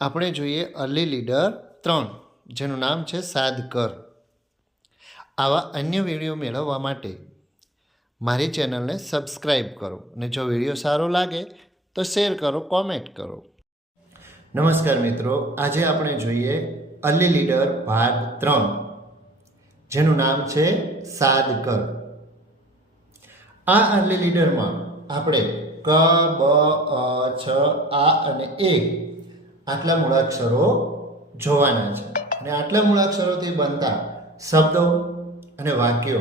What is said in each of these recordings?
આપણે જોઈએ early leader 3, જેનું નામ છે સાદ કર. આવા અન્ય વિડીયો મેળવવા માટે મારી ચેનલને સબસ્ક્રાઈબ કરો અને જો વિડીયો સારો લાગે તો શેર કરો, કોમેન્ટ કરો. નમસ્કાર મિત્રો, આજે આપણે જોઈએ અર્લી લીડર ભાગ 3, જેનું નામ છે સાદ કર. આ અર્લી લીડરમાં આપણે ક, બ, અ, છ, આ અને એ આટલા મૂળાક્ષરો જોવાના છે અને આટલા મૂળાક્ષરોથી બનતા શબ્દો અને વાક્યો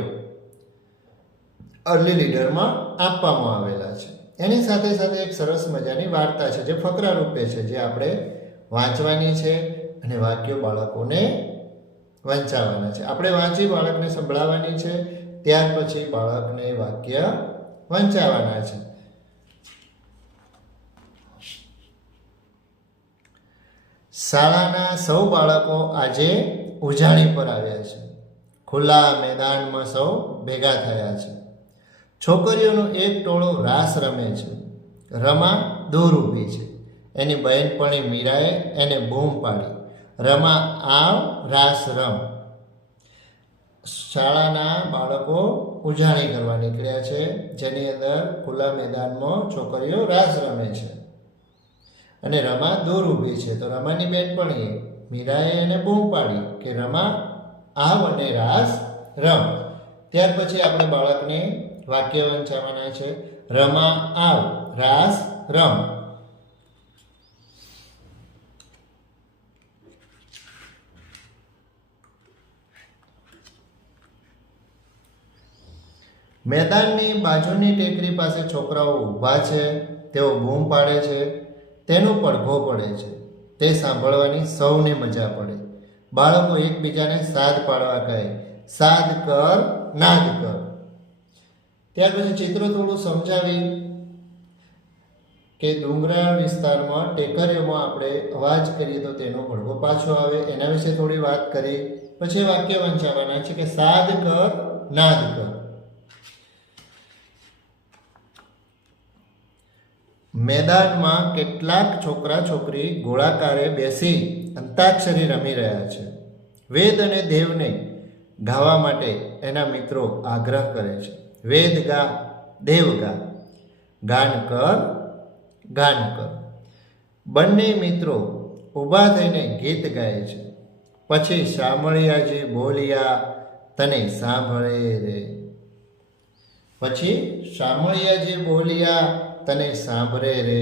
અર્લી લીડરમાં આપવામાં આવેલા છે. એની સાથે સાથે એક સરસ મજાની વાર્તા છે જે ફકરા રૂપે છે, જે આપણે વાંચવાની છે અને વાક્યો બાળકોને વંચાવવાના છે. આપણે વાંચી બાળકને સંભળાવવાની છે, ત્યાર પછી બાળકને વાક્ય વંચાવવાના છે. શાળાના સૌ બાળકો આજે ઉજાણી પર આવ્યા છે. ખુલ્લા મેદાનમાં સૌ ભેગા થયા છે. છોકરીઓનું એક ટોળું રાસ રમે છે. રમા દૂર ઊભી છે. એની બહેનપણી મીરાએ એને બૂમ પાડી, રમા આવ, રાસ રમ. શાળાના બાળકો ઉજાણી કરવા નીકળ્યા છે, જેની અંદર ખુલ્લા મેદાનમાં છોકરીઓ રાસ રમે છે અને રમા દૂર ઊભી છે. તો રમાની બહેનપણીએ મીરાએ એને બૂમ પાડી કે રમા આવ અને રાસ રમ. ત્યાર પછી આપણે બાળકને વાક્ય વંચાવવાના છે. રમા આવ, રાસ રમ. મેદાનની બાજુની ટેકરી પાસે છોકરાઓ ઊભા છે. તેઓ બૂમ પાડે છે. તેનો પડઘો પડે છે. તે સાંભળવાની સૌને મજા પડે. બાળકો એકબીજાને સાદ પાડવા કહે, સાદ કર, નાદ કર. ત્યાર પછી ચિત્રો થોડું સમજાવી કે ડુંગરાળ વિસ્તારમાં ટેકરીઓમાં આપણે અવાજ કરીએ તો તેનો પડઘો પાછો આવે, એના વિશે થોડી વાત કરી. પછી વાક્ય વંચાવવાના છે કે સાદ કર, નાદ કર. મેદાનમાં કેટલાક છોકરા છોકરી ગોળાકારે બેસી અંતાક્ષરી રમી રહ્યા છે. વેદ અને દેવને ગાવા માટે એના મિત્રો આગ્રહ કરે છે. વેદ ગા, દેવ ગા, ગાન કર, ગાન કર. બંને મિત્રો ઊભા થઈને ગીત ગાય છે. પછી શામળિયાજી બોલ્યા, તને સાંભળે રે. પછી શામળિયાજી બોલ્યા, તને સાંભળે રે.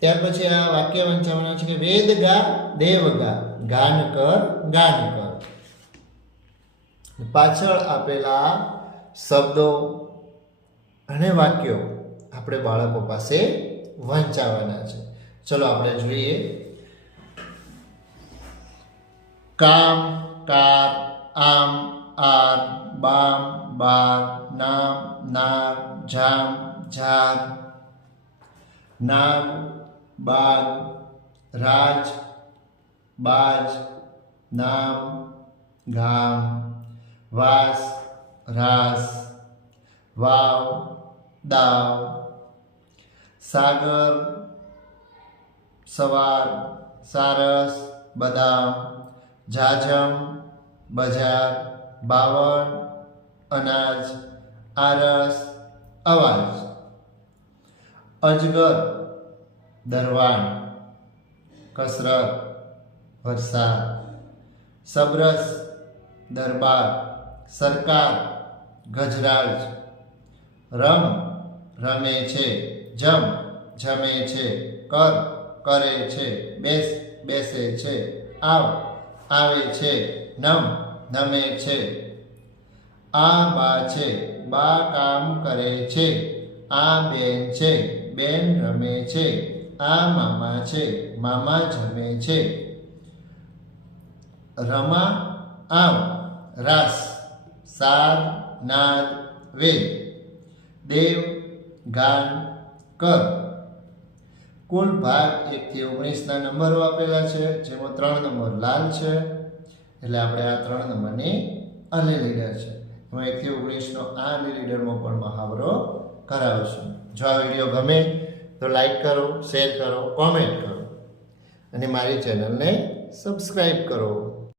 ત્યાર પછી આ વાક્ય વંચાવવાના છે કે વેદ ગા, દેવ ગા, ગાન કર, ગાન કર. પાછળ આપેલા શબ્દો અને વાક્યો આપણે બાળકો પાસે વંચાવવાના છે. ચલો આપણે જોઈએ. કામ, કાર, આમ, આર, બામ, બાર, નામ, નાર, જામ, ઝાર, નાગ, બાગ, રાજ, બાજ, નામ, ગામ, વાસ, રાસ, વાવ, દાવ, સાગર, સવાર, સારસ, બદામ, જાજમ, બજાર, બાવળ, અનાજ, આરસ, અવાજ, અજગર, દરવાન, કસરત, વરસાદ, સબરસ, દરબાર, સરકાર, ગજરાજ, રમ, રમે છે, જમ, જમે છે, કર, કરે છે, બેસ, બેસે છે, આવ, આવે છે, નમ, નમે છે, આ બા છે, બા કામ કરે છે, આ બેન છે, બેન રમે છે, આ મામા છે, મામા જમે છે. રમા આવ, રાસ, સાદ, નાદ, વેદ, દેવ, ગાન, કર. કુલ ભાગ 1 થી 19 નંબરો આપેલા છે, જેમાં 3 નંબર લાલ છે, એટલે આપણે આ 3 નંબરની અર્લી લીડર છે. એમાં 1 થી 19 આ અર્લી લીડરમાં પણ મહાવરો કરાવશું. જો આ વિડીયો ગમે તો લાઈક કરો, શેર કરો, કોમેન્ટ કરો. અને મારી ચેનલને સબસ્ક્રાઈબ કરો.